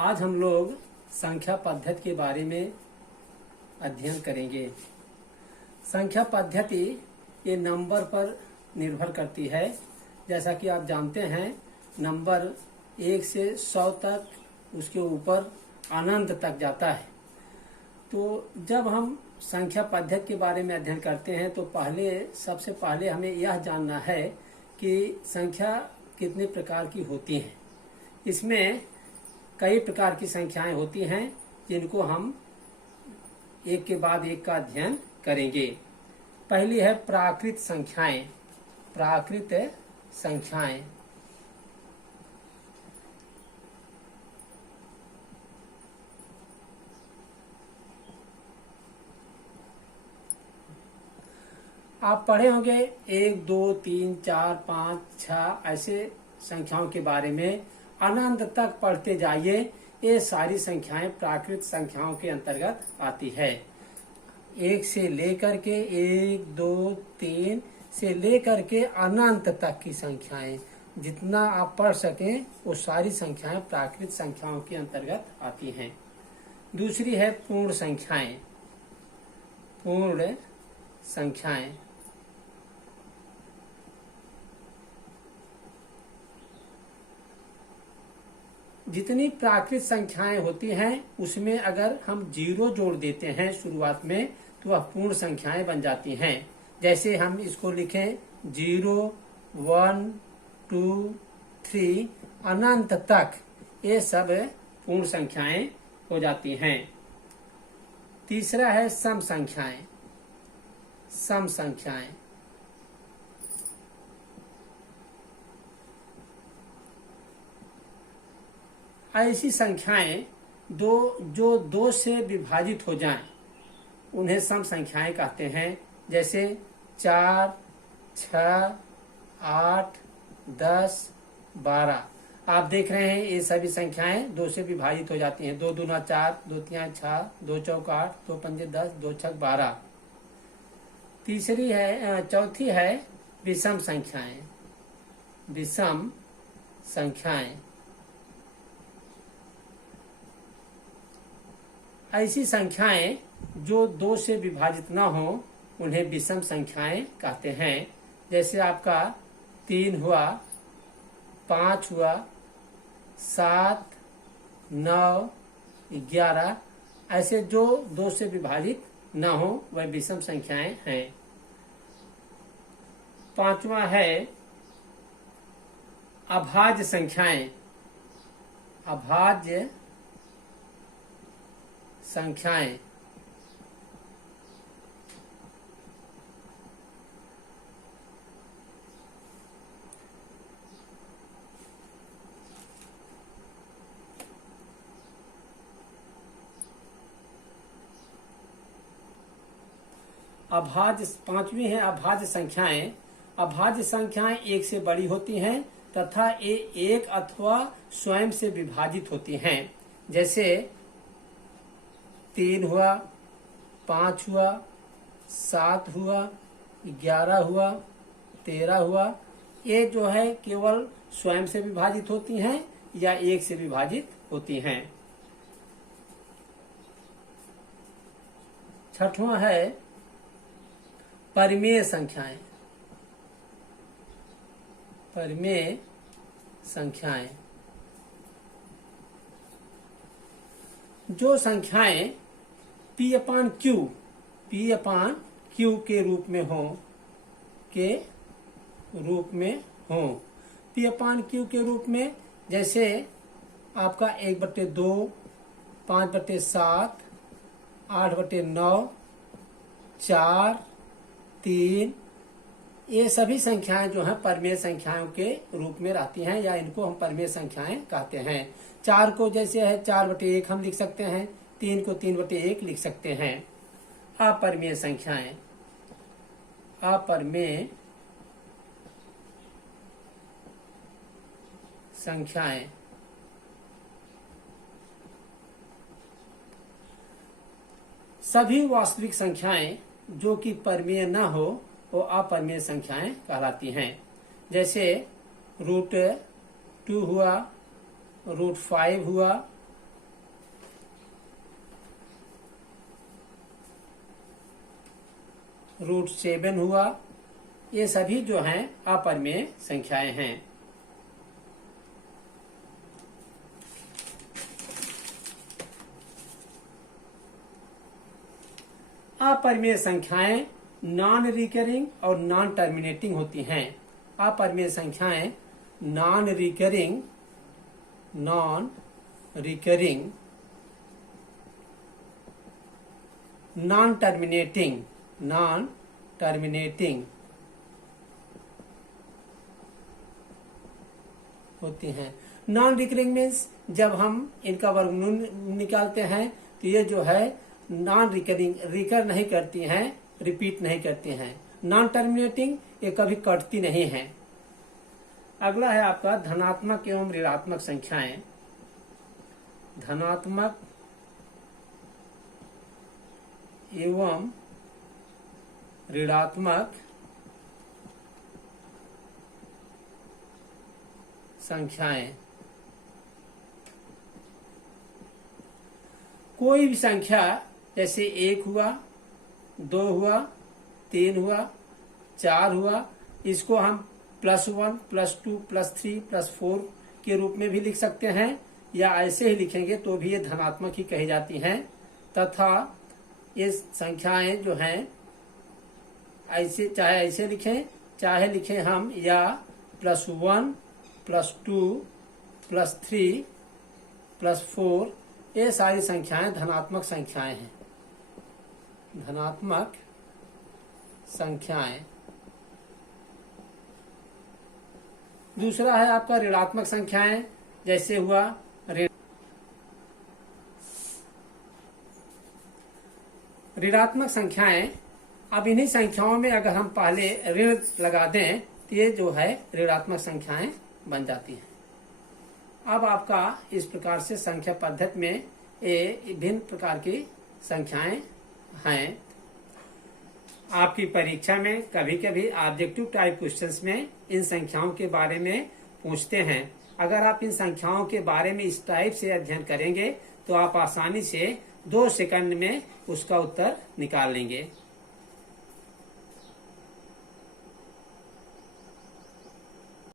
आज हम लोग संख्या पद्धति के बारे में अध्ययन करेंगे। संख्या पद्धति ये नंबर पर निर्भर करती है। जैसा कि आप जानते हैं, नंबर 1 से 100 तक, उसके ऊपर अनंत तक जाता है। तो जब हम संख्या पद्धति के बारे में अध्ययन करते हैं तो सबसे पहले हमें यह जानना है कि संख्या कितने प्रकार की होती हैं। इसमें कई प्रकार की संख्याएं होती हैं जिनको हम एक के बाद एक का अध्ययन करेंगे। पहली है प्राकृत संख्याएं। प्राकृत संख्याएं आप पढ़े होंगे 1, 2, 3, 4, 5, 6 ऐसे संख्याओं के बारे में। अनंत तक पढ़ते जाइए। ये सारी संख्याएं प्राकृत संख्याओं के अंतर्गत आती है। 1 से लेकर के 1, 2, 3 से लेकर के अनंत तक की संख्याएं, जितना आप पढ़ सकें वो सारी संख्याएं प्राकृत संख्याओं के अंतर्गत आती हैं। दूसरी है पूर्ण संख्याएं। पूर्ण संख्याएं जितनी प्राकृत संख्याएं होती हैं उसमें अगर हम 0 जोड़ देते हैं शुरुआत में तो वह पूर्ण संख्याएं बन जाती हैं। जैसे हम इसको लिखें 0, 1, 2, 3 अनंत तक, ये सब पूर्ण संख्याएं हो जाती हैं। तीसरा है सम संख्याएं। सम संख्याएं ऐसी संख्याएं जो 2 से विभाजित हो जाएं, उन्हें सम संख्याएं कहते हैं। जैसे 4, 6, 8, 10, 12। आप देख रहे हैं ये सभी संख्याएं 2 से विभाजित हो जाती हैं। 2 दूना 4, 2 तिया 6, 2 चौका 8, 2 पंजे 10, 2 छक 12। चौथी है विषम संख्याएं। विषम संख्याएं ऐसी संख्याएं जो 2 से विभाजित ना हो, उन्हें विषम संख्याएं कहते हैं। जैसे आपका 3 हुआ, 5 हुआ, 7, 9, 11 ऐसे जो 2 से विभाजित न हो वह विषम संख्याएं हैं। पांचवा है अभाज्य संख्याएं। अभाज्य संख्याएं पांचवी है अभाज्य संख्याएं। अभाज्य संख्याएं 1 से बड़ी होती हैं तथा ये 1 अथवा स्वयं से विभाजित होती हैं। जैसे 3 हुआ, 5 हुआ, 7 हुआ, 11 हुआ, 13 हुआ। ये जो है केवल स्वयं से विभाजित होती हैं या 1 से विभाजित होती हैं। छठवां है परिमेय संख्याएं। परिमेय संख्याएं जो संख्याएं P/Q के रूप में हो, P/Q के रूप में, जैसे आपका 1/2, 5/7, 8/9, 4, 3 ये सभी संख्याएं जो हैं परिमेय संख्याओं के रूप में रहती हैं या इनको हम परिमेय संख्याएं कहते हैं। 4 को जैसे है 4/1 हम लिख सकते हैं, 3 को 3/1 लिख सकते हैं। अपरिमेय संख्याएं। अपरिमेय संख्याएं सभी वास्तविक संख्याएं जो कि परिमेय न हो वो अपरिमेय संख्याएं कहलाती हैं। जैसे √2 हुआ, √5 हुआ, √7 हुआ, ये सभी जो हैं अपरिमेय संख्याएं हैं। अपरिमेय संख्याएं नॉन रिकरिंग और नॉन टर्मिनेटिंग होती हैं। अपरिमेय संख्याएं नॉन रिकरिंग, नॉन टर्मिनेटिंग होती हैं। नॉन रिकरिंग मीन्स जब हम इनका वर्गमूल निकालते हैं तो ये जो है नॉन रिकरिंग, रिकर नहीं करती हैं, रिपीट नहीं करती हैं। नॉन टर्मिनेटिंग, ये कभी कटती नहीं है। अगला है आपका धनात्मक एवं ऋणात्मक संख्याएं। धनात्मक एवं ऋणात्मक संख्याएं। कोई भी संख्या जैसे 1 हुआ, 2 हुआ, 3 हुआ, 4 हुआ, इसको हम +1, +2, +3, +4 के रूप में भी लिख सकते हैं, या ऐसे ही लिखेंगे तो भी ये धनात्मक ही कही जाती हैं। तथा ये संख्याएं जो हैं ऐसे, चाहे ऐसे लिखें, चाहे लिखें हम या +1, +2, +3, +4, ये सारी संख्याएं धनात्मक संख्याएं हैं। धनात्मक संख्याएं। दूसरा है आपका ऋणात्मक संख्याएं, जैसे हुआ ऋणात्मक संख्याएं। अब इन्हीं संख्याओं में अगर हम पहले ऋण लगा दें तो ये जो है ऋणात्मक संख्याएं बन जाती हैं। अब आपका इस प्रकार से संख्या पद्धति में ये विभिन्न प्रकार की संख्याएं हैं। आपकी परीक्षा में कभी कभी ऑब्जेक्टिव टाइप क्वेश्चंस में इन संख्याओं के बारे में पूछते हैं। अगर आप इन संख्याओं के बारे में इस टाइप से अध्ययन करेंगे तो आप आसानी से 2 सेकंड में उसका उत्तर निकाल लेंगे।